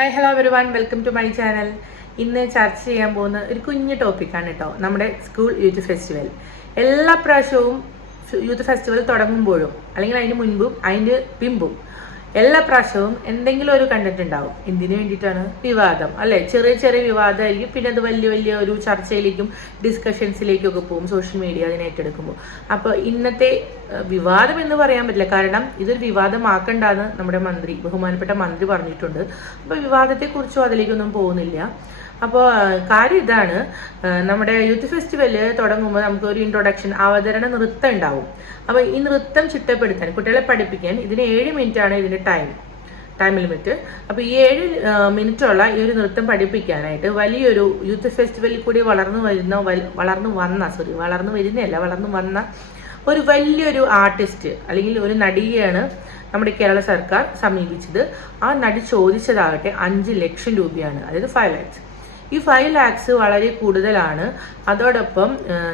Hi hello every welcome to my channel ഇന്ന് ചർച്ച ചെയ്യാൻ പോകുന്ന ഒരു കുഞ്ഞു ടോപ്പിക്കാണ് കേട്ടോ നമ്മുടെ സ്കൂൾ യൂത്ത് ഫെസ്റ്റിവൽ എല്ലാ പ്രാവശ്യവും യൂത്ത് ഫെസ്റ്റിവൽ തുടങ്ങുമ്പോഴും അല്ലെങ്കിൽ അതിന് മുൻപും അതിന് പിമ്പും എല്ലാ പ്രാവശ്യവും എന്തെങ്കിലും ഒരു കണ്ടന്റ് ഉണ്ടാവും. എന്തിനു വേണ്ടിയിട്ടാണ് വിവാദം? അല്ലെ? ചെറിയ ചെറിയ വിവാദമായിരിക്കും. പിന്നെ അത് വലിയ വലിയ ഒരു ചർച്ചയിലേക്കും ഡിസ്കഷൻസിലേക്കും ഒക്കെ പോകും. സോഷ്യൽ മീഡിയ അതിനെ ഏറ്റെടുക്കുമ്പോൾ. അപ്പോൾ ഇന്നത്തെ വിവാദം എന്ന് പറയാൻ പറ്റില്ല. കാരണം ഇതൊരു വിവാദമാക്കണ്ടെന്ന് നമ്മുടെ മന്ത്രി ബഹുമാനപ്പെട്ട മന്ത്രി പറഞ്ഞിട്ടുണ്ട്. അപ്പോൾ വിവാദത്തെക്കുറിച്ചോ അതിലേക്കൊന്നും പോകുന്നില്ല. അപ്പോൾ കാര്യം ഇതാണ്. നമ്മുടെ യൂത്ത് ഫെസ്റ്റിവൽ തുടങ്ങുമ്പോൾ നമുക്ക് ഒരു ഇൻട്രൊഡക്ഷൻ അവതരണ നൃത്തം ഉണ്ടാവും. അപ്പോൾ ഈ നൃത്തം ചിട്ടപ്പെടുത്താൻ കുട്ടികളെ പഠിപ്പിക്കാൻ ഇതിന് ഏഴ് മിനിറ്റാണ് ആണ് ഇതിന്റെ ടൈം ടൈം ലിമിറ്റ്. അപ്പോൾ ഈ ഏഴ് മിനിറ്റുള്ള ഈ ഒരു നൃത്തം പഠിപ്പിക്കാനായിട്ട് വലിയൊരു യൂത്ത് ഫെസ്റ്റിവലിൽ കൂടി വളർന്നു വരുന്ന വളർന്നു വന്ന സോറി വളർന്നു വരുന്നതല്ല വളർന്നു വന്ന ഒരു വലിയൊരു ആർട്ടിസ്റ്റ് അല്ലെങ്കിൽ ഒരു നടിയെയാണ് നമ്മുടെ കേരള സർക്കാർ സമീപിച്ചത്. ആ നടി ചോദിച്ചതാകട്ടെ അഞ്ച് ലക്ഷം രൂപയാണ് അതായത് ഫൈവ് ലാക്സ് ഈ ഫൈവ് ലാക്സ് വളരെ കൂടുതലാണ്. അതോടൊപ്പം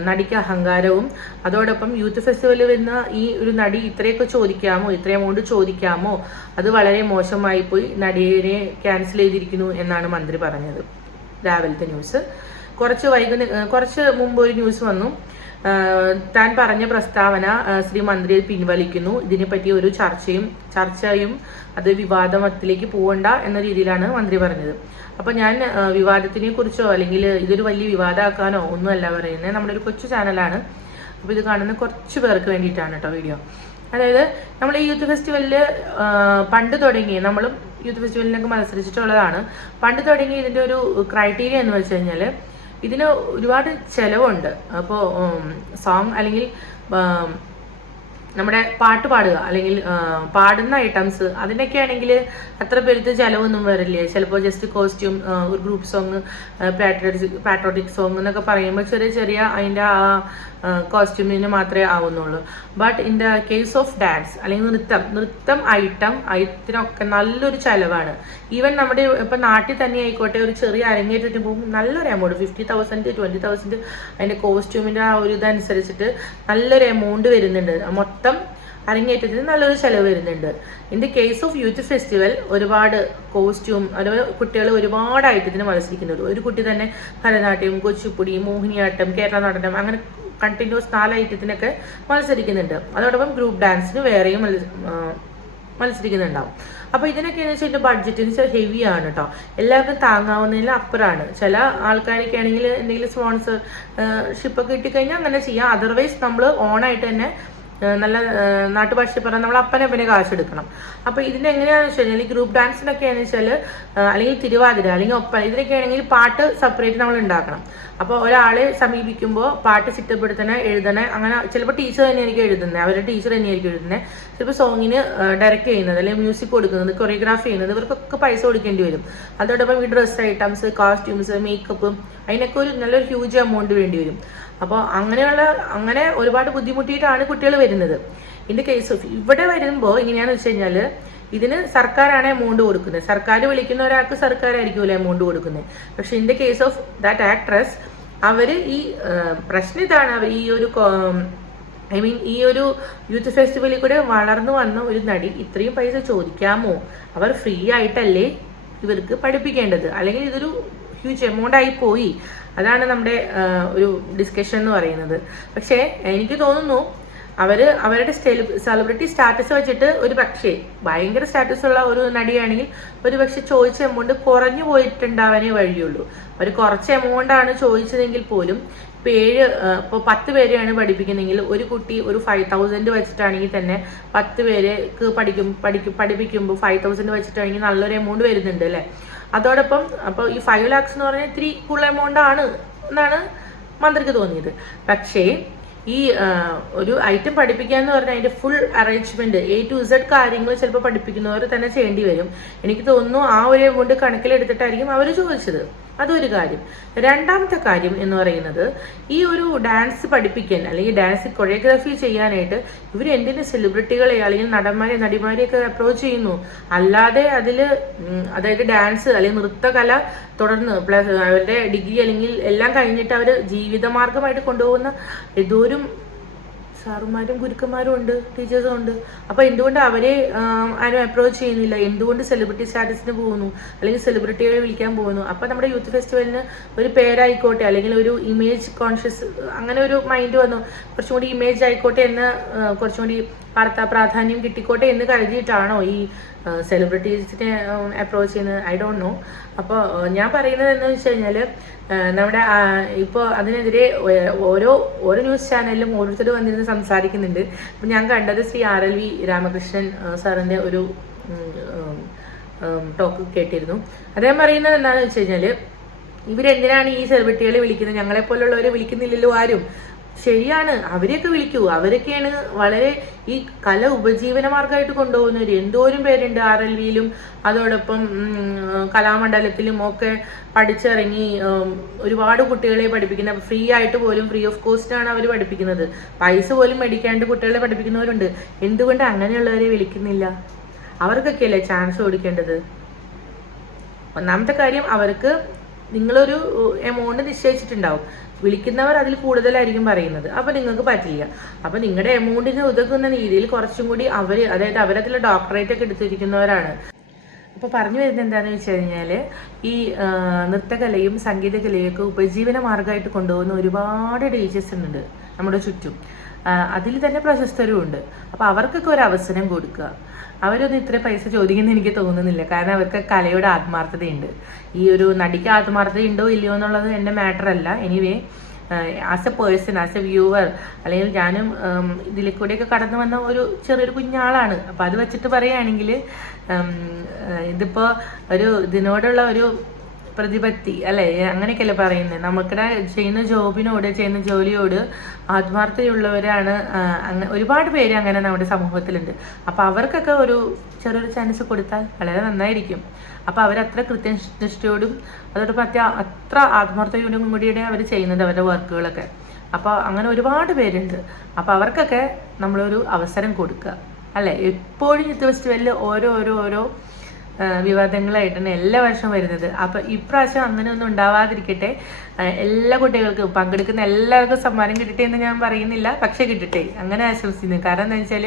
നടിക്ക് അഹങ്കാരവും അതോടൊപ്പം യൂത്ത് ഫെസ്റ്റിവലിൽ വരുന്ന ഈ ഒരു നടി ഇത്രയൊക്കെ ചോദിക്കാമോ ഇത്ര എമൗണ്ട് ചോദിക്കാമോ അത് വളരെ മോശമായി പോയി നടിയെ ക്യാൻസൽ ചെയ്തിരിക്കുന്നു എന്നാണ് മന്ത്രി പറഞ്ഞത്. രാവിലത്തെ ന്യൂസ് കുറച്ച് വൈകുന്നേരം കുറച്ച് മുമ്പ് ഒരു ന്യൂസ് വന്നു. താൻ പറഞ്ഞ പ്രസ്താവന ശ്രീ മന്ത്രി പിൻവലിക്കുന്നു. ഇതിനെപ്പറ്റി ഒരു ചർച്ചയും ചർച്ചയും അത് വിവാദത്തിലേക്ക് പോകണ്ട എന്ന രീതിയിലാണ് മന്ത്രി പറഞ്ഞത്. അപ്പൊ ഞാൻ വിവാദത്തിനെ കുറിച്ചോ അല്ലെങ്കിൽ ഇതൊരു വലിയ വിവാദമാക്കാനോ ഒന്നുമല്ല പറയുന്നത്. നമ്മുടെ ഒരു കൊച്ചു ചാനലാണ്. അപ്പൊ ഇത് കാണുന്ന കുറച്ച് പേർക്ക് വേണ്ടിയിട്ടാണ് കേട്ടോ വീഡിയോ. അതായത് നമ്മൾ ഈ യൂത്ത് ഫെസ്റ്റിവലിൽ പണ്ട് തുടങ്ങി നമ്മളും യൂത്ത് ഫെസ്റ്റിവലിനൊക്കെ മത്സരിച്ചിട്ടുള്ളതാണ്. പണ്ട് തുടങ്ങി ഇതിന്റെ ഒരു ക്രൈറ്റീരിയ എന്ന് വെച്ച് കഴിഞ്ഞാൽ ഇതിന് ഒരുപാട് ചെലവുണ്ട്. അപ്പോൾ സോങ് അല്ലെങ്കിൽ നമ്മുടെ പാട്ട് പാടുക അല്ലെങ്കിൽ പാടുന്ന ഐറ്റംസ് അതിനൊക്കെ ആണെങ്കിൽ അത്ര പേരുത്ത് ചിലവൊന്നും വരില്ല. ചിലപ്പോൾ ജസ്റ്റ് കോസ്റ്റ്യൂം ഒരു group song patriotic patriotic song എന്നൊക്കെ പറയുമ്പോൾ ചെറിയ ചെറിയ അതിന്റെ ആ കോസ്റ്റ്യൂമിന് മാത്രമേ ആവുന്നുള്ളൂ. But in the case of dance അല്ലെങ്കിൽ നൃത്തം നൃത്തം ഐറ്റം ഐറ്റത്തിനൊക്കെ നല്ലൊരു ചിലവാണ്. ഈവൻ നമ്മുടെ ഇപ്പം നാട്ടിൽ തന്നെ ആയിക്കോട്ടെ ഒരു ചെറിയ അരങ്ങേറ്റത്തിന് പോകുമ്പോൾ നല്ലൊരു amount fifty thousand twenty thousand അതിന്റെ കോസ്റ്റ്യൂമിന്റെ ആ ഒരു ഇതനുസരിച്ചിട്ട് നല്ലൊരു എമൗണ്ട് വരുന്നുണ്ട്. മൊത്തം അരങ്ങേറ്റത്തിന് നല്ലൊരു ചെലവ് വരുന്നുണ്ട്. In the case of youth festival ഒരുപാട് കോസ്റ്റ്യൂം അതുപോലെ കുട്ടികൾ ഒരുപാട് ഐറ്റത്തിന് മത്സരിക്കുന്നത് ഒരു കുട്ടി തന്നെ ഭരതനാട്യം കുച്ചിപ്പുടി മോഹിനിയാട്ടം കേരള നടനം അങ്ങനെ കണ്ടിന്യൂസ് നാല് ഐറ്റത്തിനൊക്കെ മത്സരിക്കുന്നുണ്ട്. അതോടൊപ്പം ഗ്രൂപ്പ് ഡാൻസിന് വേറെയും മത്സ- മത്സരിക്കുന്നുണ്ടാവും. അപ്പൊ ഇതിനൊക്കെ എന്ന് വെച്ചാൽ ബഡ്ജറ്റിന് ഹെവി ആണ് കേട്ടോ എല്ലാവർക്കും താങ്ങാവുന്നതിൽ അപ്പുറമാണ് ചില ആൾക്കാരൊക്കെ ആണെങ്കിൽ എന്തെങ്കിലും സ്പോൺസർ ഷിപ്പൊക്കെ കിട്ടിക്കഴിഞ്ഞാൽ അങ്ങനെ ചെയ്യാം. അതർവൈസ് നമ്മൾ ഓണായിട്ട് തന്നെ നല്ല നാട്ടുഭാഷയിൽ നാട്ടുഭാഷ പറഞ്ഞാൽ നമ്മൾ അപ്പനെ കാശ് എടുക്കണം അപ്പൊ ഇതിന് എങ്ങനെയാണെന്ന് വെച്ച് കഴിഞ്ഞാൽ ഗ്രൂപ്പ് ഡാൻസിനൊക്കെയാണെന്ന് വെച്ചാൽ അല്ലെങ്കിൽ തിരുവാതിര അല്ലെങ്കിൽ ഒപ്പന ഇതിനൊക്കെ ആണെങ്കിൽ പാട്ട് സെപ്പറേറ്റ് നമ്മൾ ഉണ്ടാക്കണം. അപ്പോൾ ഒരാളെ സമീപിക്കുമ്പോൾ പാട്ട് ചിട്ടപ്പെടുത്തണ എഴുതണ അങ്ങനെ ചിലപ്പോൾ ടീച്ചർ തന്നെയായിരിക്കും എഴുതുന്നത് അവരുടെ ടീച്ചർ തന്നെയായിരിക്കും എഴുതുന്നത് ചിലപ്പോൾ സോങ്ങിന് ഡയറക്റ്റ് ചെയ്യുന്നത് അല്ലെങ്കിൽ മ്യൂസിക് കൊടുക്കുന്നത് കൊറിയോഗ്രാഫ് ചെയ്യുന്നത് ഇവർക്കൊക്കെ പൈസ കൊടുക്കേണ്ടി വരും. അതോടൊപ്പം ഈ ഡ്രസ് ഐറ്റംസ് കോസ്റ്റ്യൂംസ് മേക്കപ്പ് അതിനൊക്കെ ഒരു നല്ലൊരു ഹ്യൂജ് എമൗണ്ട് വേണ്ടി വരും. അപ്പോൾ അങ്ങനെയുള്ള അങ്ങനെ ഒരുപാട് ബുദ്ധിമുട്ടിയിട്ടാണ് കുട്ടികൾ വരുന്നത്. ഇൻ കേസ് ഇവിടെ വരുമ്പോൾ എങ്ങനെയാണെന്ന് വെച്ച് കഴിഞ്ഞാൽ ഇതിന് സർക്കാരാണ് എമൗണ്ട് കൊടുക്കുന്നത്. സർക്കാർ വിളിക്കുന്ന ഒരാൾക്ക് സർക്കാരായിരിക്കുമല്ലോ എമൗണ്ട് കൊടുക്കുന്നത്. പക്ഷെ in the case of that actress അവർ ഈ പ്രശ്നം ഇതാണ്. അവർ ഈ ഒരു ഐ മീൻ ഈ ഒരു യൂത്ത് ഫെസ്റ്റിവലിൽ കൂടെ വളർന്നു വന്ന ഒരു നടി ഇത്രയും പൈസ ചോദിക്കാമോ? അവർ ഫ്രീ ആയിട്ടല്ലേ ഇവർക്ക് പഠിപ്പിക്കേണ്ടത്? അല്ലെങ്കിൽ ഇതൊരു ഹ്യൂജ് എമൗണ്ട് ആയി പോയി. അതാണ് നമ്മുടെ ഒരു ഡിസ്കഷൻ എന്ന് പറയുന്നത്. പക്ഷേ എനിക്ക് തോന്നുന്നു അവർ അവരുടെ സെലിബ്രിറ്റി സ്റ്റാറ്റസ് വെച്ചിട്ട് ഒരു പക്ഷേ ഭയങ്കര സ്റ്റാറ്റസ് ഉള്ള ഒരു നടിയാണെങ്കിൽ ഒരു പക്ഷെ ചോദിച്ച എമൗണ്ട് കുറഞ്ഞു പോയിട്ടുണ്ടാവാനേ വഴിയുള്ളൂ. അവർ കുറച്ച് എമൗണ്ട് ആണ് ചോദിച്ചതെങ്കിൽ പോലും ഇപ്പൊ ഏഴ് ഇപ്പോൾ പത്ത് പേരെയാണ് പഠിപ്പിക്കുന്നതെങ്കിൽ ഒരു കുട്ടി ഒരു ഫൈവ് തൗസൻഡ് വെച്ചിട്ടാണെങ്കിൽ തന്നെ പത്ത് പേർക്ക് പഠിക്കും പഠിക്കും പഠിപ്പിക്കുമ്പോൾ ഫൈവ് തൗസൻഡ് വെച്ചിട്ടാണെങ്കിൽ നല്ലൊരു എമൗണ്ട് വരുന്നുണ്ട് അല്ലേ? അതോടൊപ്പം അപ്പോൾ ഈ ഫൈവ് ലാക്സ് എന്ന് പറഞ്ഞാൽ ഇത്തിരി ഫുൾ എമൗണ്ട് ആണ് എന്നാണ് മന്ത്രിക്ക് തോന്നിയത്. പക്ഷേ ഈ ഒരു ഐറ്റം പഠിപ്പിക്കുക എന്ന് പറഞ്ഞാൽ അതിന്റെ full arrangement A to Z കാര്യങ്ങൾ ചിലപ്പോൾ പഠിപ്പിക്കുന്നവർ തന്നെ ചെയ്യേണ്ടി വരും. എനിക്ക് തോന്നുന്നു ആ ഒരു എമൗണ്ട് കണക്കിലെടുത്തിട്ടായിരിക്കും അവർ ചോദിച്ചത്. അതൊരു കാര്യം. രണ്ടാമത്തെ കാര്യം എന്ന് പറയുന്നത് ഈ ഒരു ഡാൻസ് പഠിപ്പിക്കാൻ അല്ലെങ്കിൽ ഡാൻസ് കൊറിയോഗ്രാഫി ചെയ്യാനായിട്ട് ഇവർ എന്തിനു സെലിബ്രിറ്റികളെ അല്ലെങ്കിൽ നടന്മാരെ നടിമാരെയൊക്കെ അപ്രോച്ച് ചെയ്യുന്നു? അല്ലാതെ അതിൽ അതായത് ഡാൻസ് അല്ലെങ്കിൽ നൃത്തകല തുടർന്ന് പ്ലസ് അവരുടെ ഡിഗ്രി അല്ലെങ്കിൽ എല്ലാം കഴിഞ്ഞിട്ട് അവർ ജീവിതമാർഗമായിട്ട് കൊണ്ടുപോകുന്ന എന്തോരും സാറുമാരും ഗുരുക്കന്മാരും ഉണ്ട് ടീച്ചേഴ്സും ഉണ്ട്. അപ്പോൾ എന്തുകൊണ്ട് അവരെ ആരും അപ്രോച്ച് ചെയ്യുന്നില്ല? എന്തുകൊണ്ട് സെലിബ്രിറ്റി സ്റ്റാറ്റസിന് പോകുന്നു? അല്ലെങ്കിൽ സെലിബ്രിറ്റികളെ വിളിക്കാൻ പോകുന്നു? അപ്പോൾ നമ്മുടെ യൂത്ത് ഫെസ്റ്റിവലിന് ഒരു പേരായിക്കോട്ടെ അല്ലെങ്കിൽ ഒരു ഇമേജ് കോൺഷ്യസ് അങ്ങനെ ഒരു മൈൻഡ് വന്നു. കുറച്ചും കൂടി ഇമേജ് ആയിക്കോട്ടെ എന്ന് കുറച്ചും കൂടി വാർത്താ പ്രാധാന്യം കിട്ടിക്കോട്ടെ എന്ന് കരുതിയിട്ടാണോ ഈ സെലിബ്രിറ്റീസിനെ അപ്രോച്ച് ചെയ്യുന്നത്? ഐ ഡോണ്ട് നോ അപ്പോൾ ഞാൻ പറയുന്നത് എന്ന് വെച്ച് കഴിഞ്ഞാൽ നമ്മുടെ ഇപ്പോൾ അതിനെതിരെ ഓരോ ഓരോ ന്യൂസ് ചാനലിലും ഓരോരുത്തർ വന്നിരുന്ന് സംസാരിക്കുന്നുണ്ട്. അപ്പം ഞാൻ കണ്ടത് Shri R L V Ramakrishnan സാറിന്റെ ഒരു ടോക്ക് കേട്ടിരുന്നു. അദ്ദേഹം പറയുന്നത് എന്താണെന്ന് വെച്ച് കഴിഞ്ഞാൽ ഇവരെന്തിനാണ് ഈ സെലിബ്രിറ്റികളെ വിളിക്കുന്നത്? ഞങ്ങളെപ്പോലുള്ളവരെ വിളിക്കുന്നില്ലല്ലോ ആരും. ശരിയാണ്. അവരെയൊക്കെ വിളിക്കൂ. അവരൊക്കെയാണ് വളരെ ഈ കല ഉപജീവന മാർഗമായിട്ട് കൊണ്ടുപോകുന്നവർ എന്തോരം പേരുണ്ട് ആർ എൽ വിയിലും അതോടൊപ്പം കലാമണ്ഡലത്തിലും ഒക്കെ പഠിച്ചിറങ്ങി ഒരുപാട് കുട്ടികളെ പഠിപ്പിക്കുന്ന ഫ്രീ ആയിട്ട് പോലും ഫ്രീ ഓഫ് കോസ്റ്റ് ആണ് അവർ പഠിപ്പിക്കുന്നത്. പൈസ പോലും മേടിക്കാണ്ട് കുട്ടികളെ പഠിപ്പിക്കുന്നവരുണ്ട്. എന്തുകൊണ്ട് അങ്ങനെയുള്ളവരെ വിളിക്കുന്നില്ല? അവർക്കൊക്കെയല്ലേ ചാൻസ് കൊടുക്കേണ്ടത്? ഒന്നാമത്തെ കാര്യം അവർക്ക് നിങ്ങളൊരു എമൗണ്ട് നിശ്ചയിച്ചിട്ടുണ്ടാവും. വിളിക്കുന്നവർ അതിൽ കൂടുതലായിരിക്കും പറയുന്നത്. അപ്പൊ നിങ്ങൾക്ക് പറ്റില്ല. അപ്പൊ നിങ്ങളുടെ എമൗണ്ടിന് ഉതകുന്ന രീതിയിൽ കുറച്ചും കൂടി അവർ അതായത് അവരതിൽ ഡോക്ടറേറ്റ് ഒക്കെ എടുത്തിരിക്കുന്നവരാണ്. അപ്പോൾ പറഞ്ഞു വരുന്നത് എന്താണെന്ന് വെച്ച് കഴിഞ്ഞാൽ ഈ നൃത്തകലയും സംഗീതകലയും ഒക്കെ ഉപജീവന മാർഗമായിട്ട് കൊണ്ടുപോകുന്ന ഒരുപാട് ടീച്ചേഴ്സ് ഉണ്ട് നമ്മുടെ ചുറ്റും. അതിൽ തന്നെ പ്രശസ്തരും ഉണ്ട്. അപ്പോൾ അവർക്കൊക്കെ ഒരു അവസരം കൊടുക്കുക. അവരൊന്നും ഇത്ര പൈസ ചോദിക്കുന്ന എനിക്ക് തോന്നുന്നില്ല. കാരണം അവർക്ക് കലയുടെ ആത്മാർത്ഥതയുണ്ട്. ഈ ഒരു നടിക്ക് ആത്മാർത്ഥത ഉണ്ടോ ഇല്ലയോ എന്നുള്ളത് എന്റെ മാറ്റർ അല്ല. Anyway as a person as a viewer അല്ലെങ്കിൽ ഞാനും ഇതിലെ കൂടെയൊക്കെ കടന്നു വന്ന ഒരു ചെറിയൊരു കുഞ്ഞാളാണ്. അപ്പം അത് വെച്ചിട്ട് പറയുകയാണെങ്കിൽ ഇതിപ്പോ ഒരു ഇതിനോടുള്ള ഒരു പ്രതിപത്തി അല്ലെ? അങ്ങനെയൊക്കെയല്ലേ പറയുന്നത് നമുക്കിടെ ചെയ്യുന്ന ജോബിനോട് ചെയ്യുന്ന ജോലിയോട് ആത്മാർത്ഥതയുള്ളവരാണ് ഒരുപാട് പേര് അങ്ങനെ നമ്മുടെ സമൂഹത്തിലുണ്ട്. അപ്പൊ അവർക്കൊക്കെ ഒരു ചെറിയൊരു ചാൻസ് കൊടുത്താൽ വളരെ നന്നായിരിക്കും. അപ്പൊ അവരത്ര കൃത്യനിഷ്ഠയോടും അതോടൊപ്പം അത്യ അത്ര ആത്മാർത്ഥതയോടും കൂടിയാണ് അവർ ചെയ്യുന്നത് അവരുടെ വർക്കുകളൊക്കെ. അപ്പൊ അങ്ങനെ ഒരുപാട് പേരുണ്ട്. അപ്പൊ അവർക്കൊക്കെ നമ്മളൊരു അവസരം കൊടുക്കുക. അല്ലെ? എപ്പോഴും യൂത്ത് ഫെസ്റ്റിവലിൽ ഓരോ ഓരോ ഓരോ വിവാദങ്ങളായിട്ടാണ് എല്ലാ വർഷവും വരുന്നത്. അപ്പൊ ഇപ്രാവശ്യം അങ്ങനെ ഒന്നും ഉണ്ടാവാതിരിക്കട്ടെ എല്ലാ കുട്ടികൾക്കും പങ്കെടുക്കുന്ന എല്ലാവർക്കും സമ്മാനം കിട്ടട്ടെ എന്ന് ഞാൻ പറയുന്നില്ല. പക്ഷെ കിട്ടട്ടെ. അങ്ങനെ ആശംസിക്കുന്നു. കാരണം എന്താ വെച്ചാൽ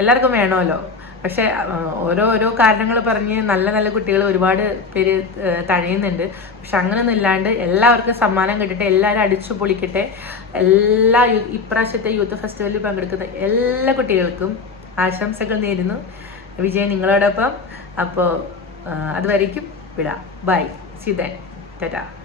എല്ലാവർക്കും വേണമല്ലോ. പക്ഷെ ഓരോ ഓരോ കാരണങ്ങൾ പറഞ്ഞ് നല്ല നല്ല കുട്ടികൾ ഒരുപാട് പേര് തഴയുന്നുണ്ട്. പക്ഷെ അങ്ങനെയൊന്നും ഇല്ലാണ്ട് എല്ലാവർക്കും സമ്മാനം കിട്ടട്ടെ. എല്ലാവരും അടിച്ചു പൊളിക്കട്ടെ. എല്ലാ ഇപ്രാവശ്യത്തെ യൂത്ത് ഫെസ്റ്റിവലിൽ പങ്കെടുക്കുന്ന എല്ലാ കുട്ടികൾക്കും ആശംസകൾ നേരുന്നു. വിജയ് നിങ്ങളോടൊപ്പം. അപ്പോൾ അതുവരേക്കും വിടാം. ബൈ. സിതൻ ടാറ്റ